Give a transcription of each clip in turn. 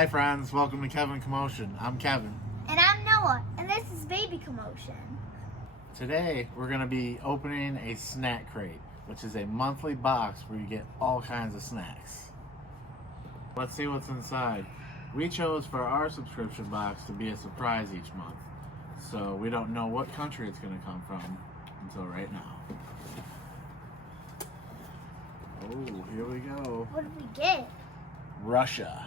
Hi friends, welcome to Kevin Commotion. I'm Kevin. And I'm Noah, and this is Baby Commotion. Today we're going to be opening a snack crate, which is a monthly box where you get all kinds of snacks. Let's see what's inside. We chose for our subscription box to be a surprise each month, so we don't know what country it's going to come from until right now. Oh, here we go. What did we get? Russia.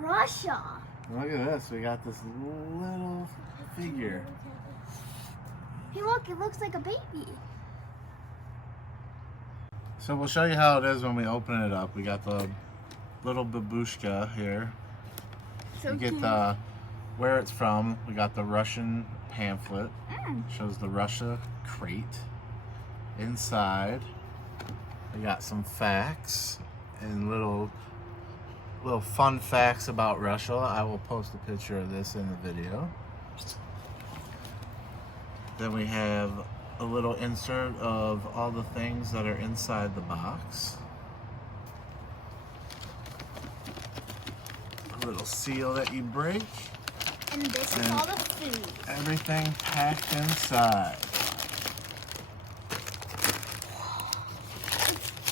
Russia. Look at this, we got this little figure. Hey look, it looks like a baby. So we'll show you how it is when we open it up. We got the little babushka here. So We get cute. the where it's from. We got the Russian pamphlet. Shows the Russia crate. Inside, we got some facts and little fun facts about Russia. I will post a picture of this in the video. Then we have a little insert of all the things that are inside the box. A little seal that you break. And this is And all the food. Everything packed inside.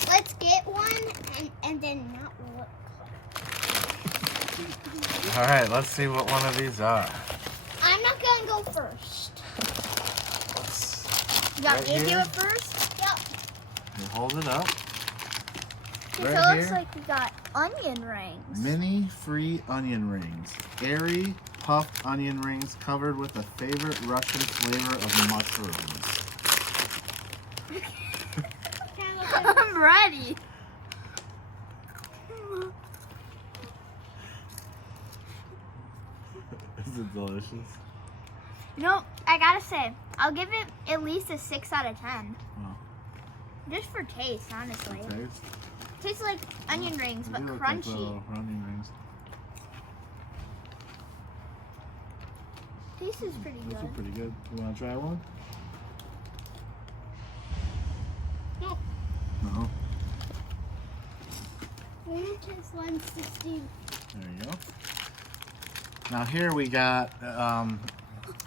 Let's get one and then not look. All right, let's see what one of these are. I'm not gonna go first. You got Right me to do here? it first? Yep. You hold it up. So Right it looks here. like we got onion rings. Mini free onion rings. Airy, puffed onion rings covered with a favorite Russian flavor of mushrooms. I'm ready. Is it delicious? You know, I gotta say, I'll give it at least a 6 out of 10. Wow. Just for taste, honestly. Taste? Tastes like onion rings, They but do look like crunchy. little onion rings. Taste is pretty Those are good. pretty good. You want to try one? No. No. Just 160. There you go. Now here we got,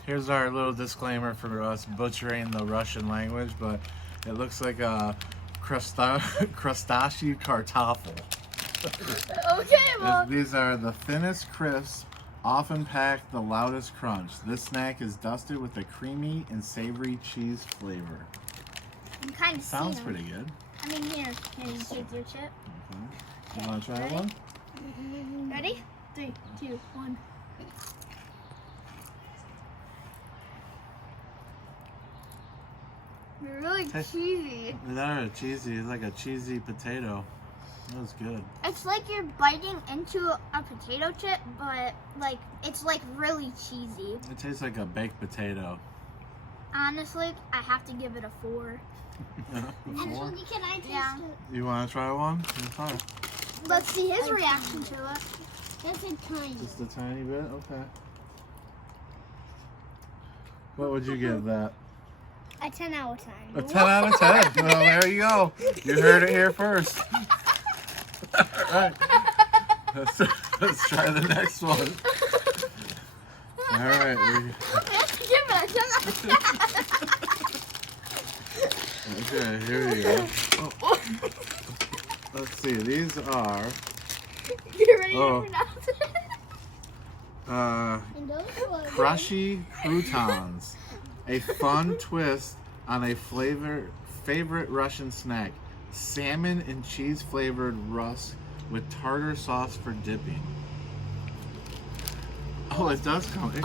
here's our little disclaimer for us butchering the Russian language, but it looks like a crustacea kartoffel. Okay, well. These are the thinnest crisps, often packed the loudest crunch. This snack is dusted with a creamy and savory cheese flavor. I'm kind of Sounds pretty good. I mean, here you take your chip. Okay. You want to try Ready? one? Ready? 3, 2, 1. They're really cheesy. They're cheesy. It's like a cheesy potato. That was good. It's like you're biting into a potato chip, but like it's like really cheesy. It tastes like a baked potato. Honestly, I have to give it a 4. Four? Can I taste it? You want to try one? You try it. Let's see his reaction to it. That's a tiny. Just a tiny bit? Okay. What would you give that? A 10 out of 10. A 10 out of 10. Well, there you go. You heard it here first. All right. Let's try the next one. All right. Give it a 10 out of 10. Okay, here we go. Oh. Let's see. These are You ready Oh. to pronounce it? crushy croutons. A fun twist on a favorite Russian snack. Salmon and cheese flavored rusk with tartar sauce for dipping. Oh, it does come. It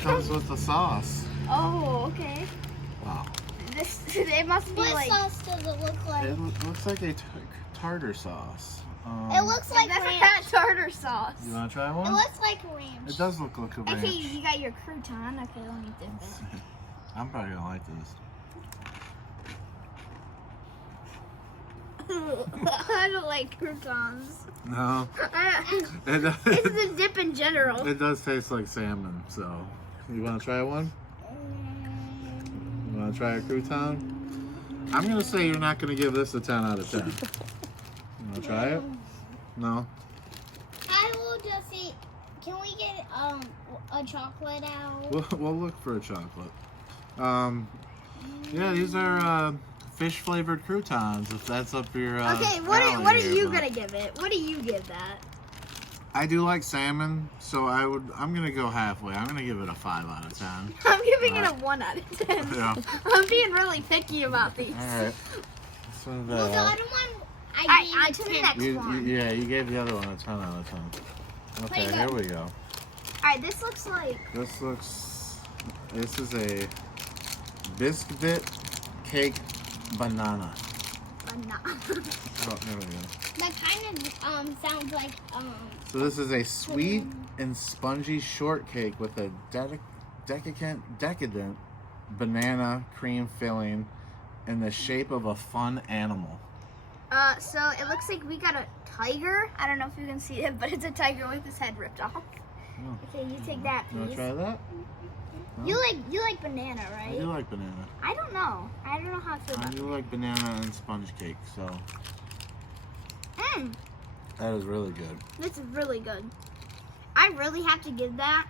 comes with the sauce. Oh, okay. Wow. It must be What like. sauce does it look like? It looks like a tartar sauce. It looks like I've never ranch. had tartar sauce. You want to try It one? looks like ranch. It does look like a ranch. Okay, you got your crouton. Okay, let me dip it. I'm probably gonna like this. I don't like croutons. No. It's the dip in general. It does taste like salmon, so. You want to try one? You want to try a crouton? I'm going to say you're not going to give this a 10 out of 10. You want to try it? No? I will a chocolate out. We'll look for a chocolate. Yeah, these are fish flavored croutons. If that's up your okay, what are you gonna give it? What do you give that? I do like salmon, so I'm gonna go halfway. I'm gonna give it a 5 out of 10. I'm giving it a 1 out of 10. Yeah. I'm being really picky about these. All right. So Well, the other one, On to the next one. yeah, you gave the other one a 10 out of 10. Okay, There you here go. we go. Alright, this looks like... This is a Biscuit Cake banana. banana. Oh, there we go. that kind of sounds like So this is a sweet and spongy shortcake with a decadent banana cream filling in the shape of a fun animal. So it looks like we got a tiger. I don't know if you can see it, but it's a tiger with his head ripped off. Oh. Okay, you take that, You want please. to try that? No? You like banana, I right? do like banana. I don't know. I don't know how I feel I about do like banana and sponge cake, so it. that is really good. This is really good. I really have to give that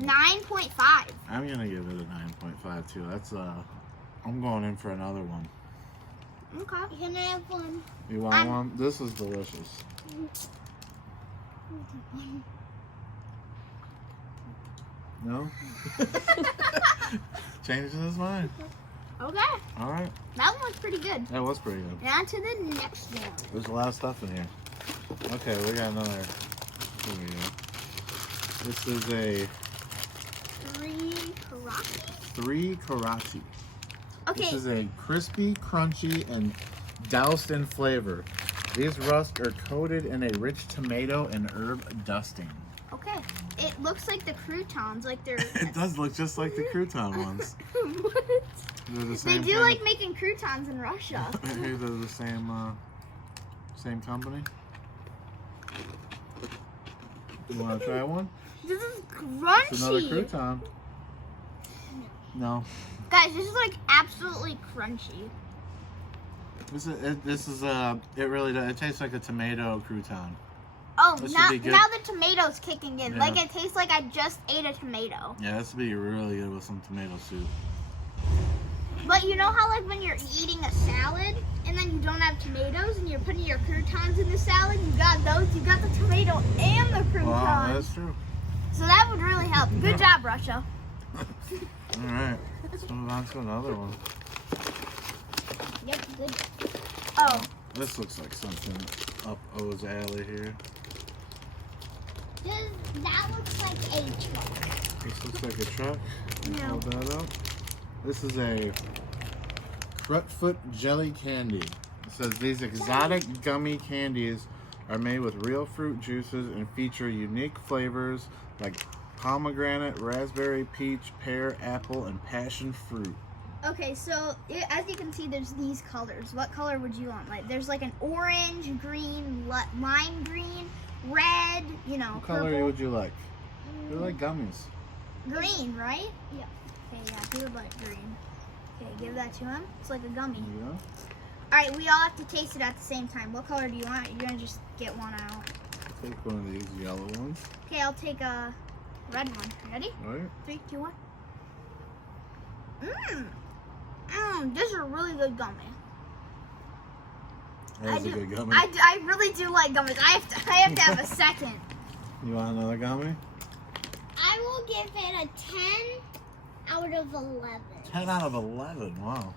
9.5. I'm gonna give it a 9.5 too. That's I'm going in for another one. Okay. you can have one. You want one? This is delicious. No? Changing his mind. Okay. All right. That one was pretty good. That was pretty good. Now to the next one. There's a lot of stuff in here. Okay, we got another. Here we go. This is a 3 karate. 3 karate. Okay. This is a crispy, crunchy, and doused in flavor. These rusks are coated in a rich tomato and herb dusting. Okay. It looks like the croutons, like they're... It does look just like the crouton ones. What? They're the They same do kind like making croutons in Russia. They're the same company. You want to try one? This is crunchy. It's another crouton. No. Guys, this is like absolutely crunchy. It really does. It tastes like a tomato crouton. Oh, This now, should be good. now the tomato's kicking in. Yeah. Like it tastes like I just ate a tomato. Yeah, this would be really good with some tomato soup. But you know how like when you're eating a salad and then you don't have tomatoes and you're putting your croutons in the salad, you got those, you got the tomato and the croutons. Wow, that's true. So that would really help. Good job, Russia. All right, let's move on to another one. Yep, good. Oh, This looks like something up O's alley here. That looks like a truck. This looks like a truck. Yeah. Hold that up. This is a Crutfoot jelly candy. It says these exotic gummy candies are made with real fruit juices and feature unique flavors like pomegranate, raspberry, peach, pear, apple, and passion fruit. okay. So as you can see, there's these colors. What color would you want? Like, there's like an orange, green, lime green, red. You know, What color purple. would you like? You like gummies. Green, right? Yeah. Okay, yeah, he would like green. Okay, give that to him. It's like a gummy. There you go. All right, we all have to taste it at the same time. What color do you want? You're gonna just get one out. Take one of these yellow ones. Okay, I'll take a red one. Ready? All right. 3, 2, 1. This is a really good gummy. That is a good gummy. I really do like gummies. I have to have a second. You want another gummy? I will give it a 10 out of 11. 10 out of 11. Wow.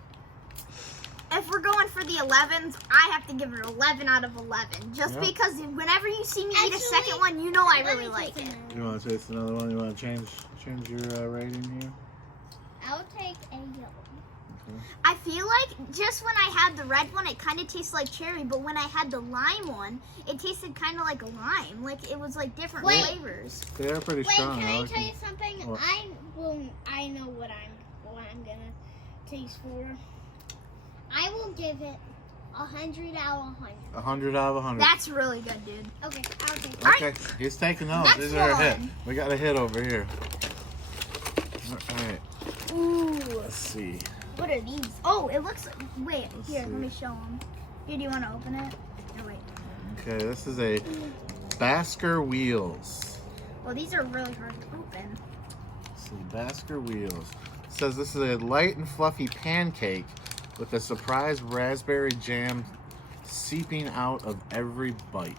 If we're going for the 11s, I have to give it 11 out of 11. Just Yep. because whenever you see me eat a Actually, second one, you know I Let really me like taste it. another You one. want to taste another one? You want to change your rating here? I'll take a yellow. Okay. I feel like just when I had the red one, it kind of tastes like cherry, but when I had the lime one, it tasted kind of like a lime. Like it was like different Wait. flavors. They are pretty Wait, strong. can I like tell you them. something? What? I know what I'm gonna taste for. I will give it 100 out of 100. 100 out of 100. That's really good, dude. Okay, I'll take it. Okay, he's taking those. Next These are a hit. one. We got a hit over here. All right, Ooh, let's see. what are these? Oh, it looks like. Wait, Let's here, see. let me show them. Here, do you want to open it? Or wait. Okay, this is a Basker Wheels. Well, these are really hard to open. So Basker Wheels. It says this is a light and fluffy pancake with a surprise raspberry jam seeping out of every bite.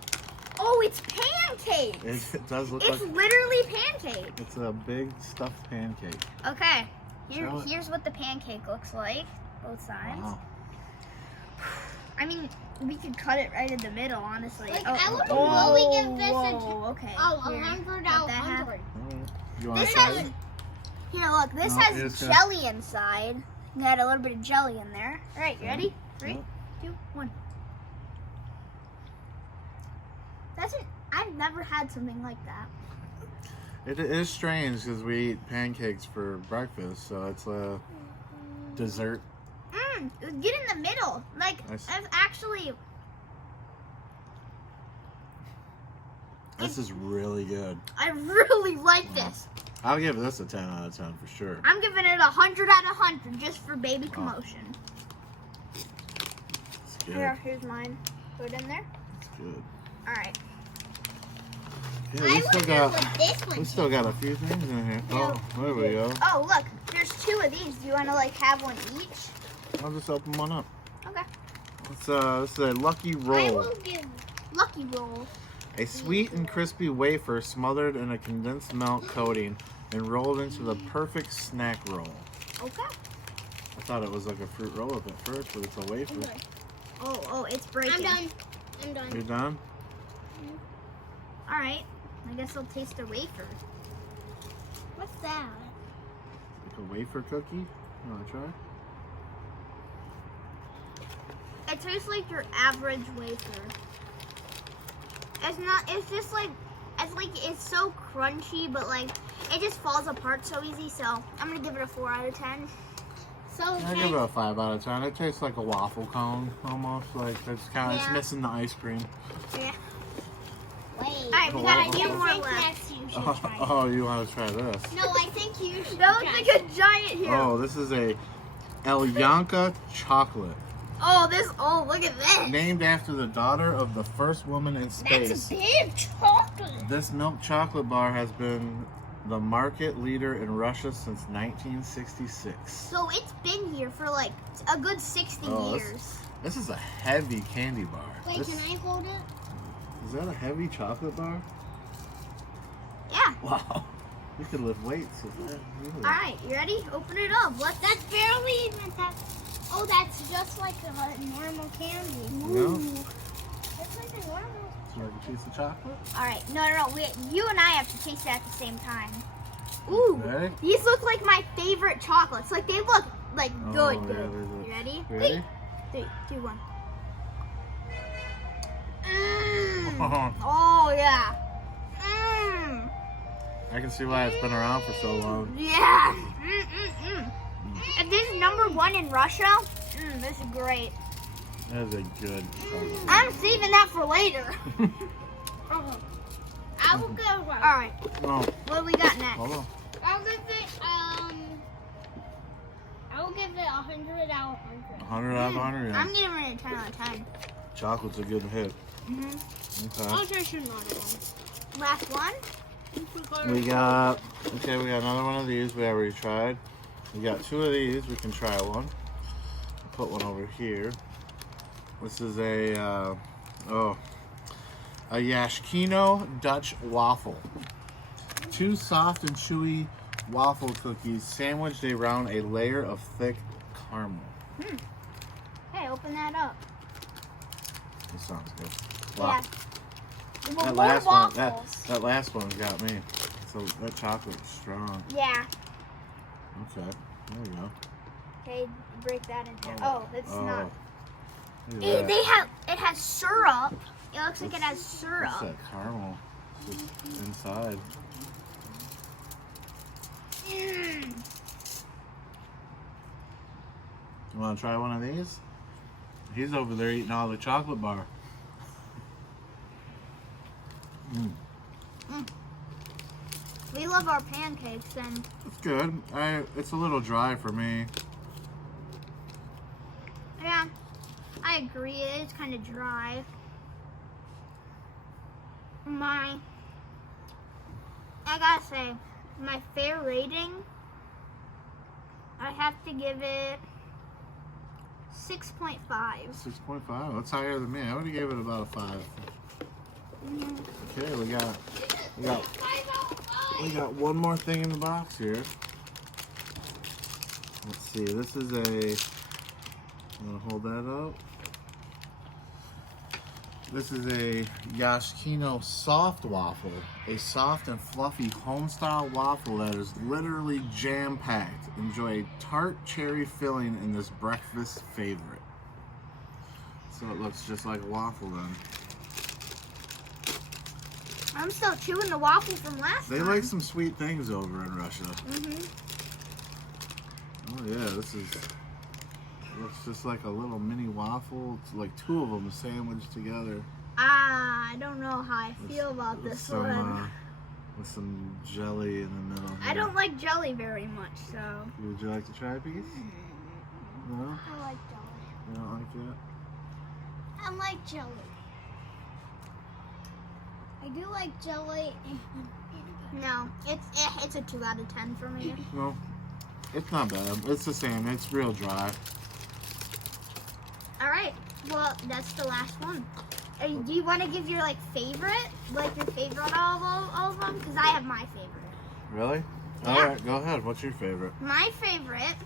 Oh, it's pancakes. It does look It's like literally pancake. it's a big stuffed pancake. Okay, Show it. here's what the pancake looks like, both sides. Wow. I mean, we could cut it right in the middle, honestly. Like, oh, I would oh, really give this a whoa, okay. Oh, Here, 100 let out that of happen. 100. You want This to try has, it? here, look, this No, has it's jelly inside. You got a little bit of jelly in there. All right, you ready? Three, Yep. 2, 1. I've never had something like that. It is strange because we eat pancakes for breakfast, so it's a dessert. Get in the middle. Like, Nice. I've actually, This is really good. I really like this. I'll give this a 10 out of 10 for sure. I'm giving it 100 out of 100 just for baby commotion. It's good. Here's mine. Put it in there. It's good. All right. Yeah, I we would still go got with this one. we still got a few things in here. Oh, there we go. Oh, look, there's 2 of these. Do you want to like have one each? I'll just open one up. Okay. This is a lucky I roll. will give. Lucky roll. A sweet and crispy wafer smothered in a condensed milk coating and rolled into the perfect snack roll. Okay. I thought it was like a fruit roll up at first, but it's a wafer. Oh, it's breaking. I'm done. I'm done. You're done? All right. I guess I'll taste the wafer. What's that? Like a wafer cookie? You want to try? It tastes like your average wafer. It's not. It's just like. It's so crunchy, but like it just falls apart so easy. So I'm gonna give it a 4 out of 10. So I give it a 5 out of 10. It tastes like a waffle cone, almost. Like it's kind of it's Yeah. missing the ice cream. Yeah. wait. All right, we got a few more think left. next you should try it. Oh, you want to try this? No, I think you should. That looks try like it. a giant here. Oh, this is a Elyanka chocolate, Oh, look at this. named after the daughter of the first woman in space. That's a big chocolate. This milk chocolate bar has been the market leader in Russia since 1966. So it's been here for like a good 60 Oh, years. This is a heavy candy bar. Wait, This- can I hold it? Is that a heavy chocolate bar? Yeah. Wow. You could lift weights with that. Really. All right, you ready? Open it up. That's barely even that. Oh, that's just like a normal candy. No? That's like a normal. So like a piece of chocolate? All right, no. You and I have to taste it at the same time. Ooh, Ready? these look like my favorite chocolates. Like they look like good. Oh, yeah, Good. they look- You ready? You ready? 3, 2, 1. Oh, Oh yeah. Mmm. I can see why it's been around for so long. Yeah. If this is #1 in Russia, this is great. That is a good chocolate. I'm saving that for later. I will go. All right, Oh, what do we got next? hold on. I'll give it. I will give it 100 out of 100. 100 out of 100. Yeah. I'm giving it a 10 out of 10. Chocolate's a good hit. I'll Okay. try another one. Last one. We got another one of these we already tried. We got 2 of these. We can try one. Put one over here. This is a Yashkino Dutch waffle. 2 soft and chewy waffle cookies sandwiched around a layer of thick caramel. Hey, open that up. This sounds good. Wow. Yeah. That More last one, waffles. that last one got me. So that chocolate's strong. Yeah. Okay, there we go. Okay, break that in half. Oh, it's not. Look at that. It has syrup. It looks like it has What's syrup. that caramel just inside? Mm. You want to try one of these? He's over there eating all the chocolate bar. We love our pancakes, and It's good. It's a little dry for me. yeah, I agree. It is kind of dry. I gotta say, my fair rating, I have to give it 6.5. 6.5. That's higher than me. I would have gave it about a 5. Okay, we got one more thing in the box here. Let's see. This is I'm gonna hold that up. This is a Yakin soft waffle, a soft and fluffy home-style waffle that is literally jam-packed. Enjoy a tart cherry filling in this breakfast favorite. So it looks just like a waffle then. I'm still chewing the waffle from last time. They like some sweet things over in Russia. Oh yeah, this looks just like a little mini waffle. It's like 2 of them sandwiched together. I don't know how I feel about this one. With some jelly in the middle. I don't like jelly very much, so. Would you like to try a piece? No? I like jelly. You don't like that? I like jelly. I do like jelly. No, it's a 2 out of 10 for me. No, it's not bad. It's the same. It's real dry. All right, well, that's the last one. Do you want to give your favorite? Like your favorite of all of them? Because I have my favorite. Really? Yeah. All right, go ahead. What's your favorite? My favorite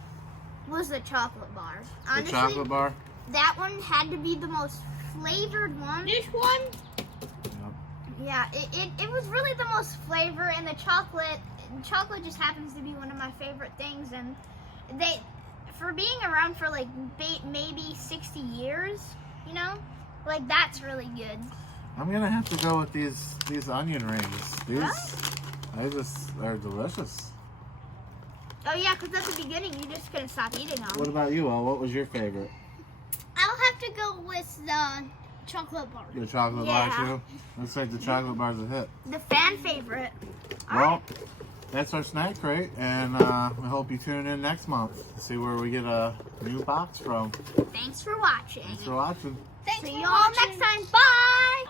was the chocolate bar. Honestly, The chocolate bar? that one had to be the most flavored one. This one? Yeah, it was really the most flavor, and the chocolate just happens to be one of my favorite things. And for being around for maybe 60 years, that's really good. I'm gonna have to go with these onion rings. They just are delicious. Oh yeah, because at the beginning you just couldn't stop eating them. What about you, Al? What was your favorite? I'll have to go with the chocolate bar. Your chocolate bar too? Looks like the chocolate bar's a hit. The fan favorite. Well, that's our snack crate, and we hope you tune in next month to see where we get a new box from. Thanks for watching. Thanks for watching. Thanks See for you all watching. next time. Bye!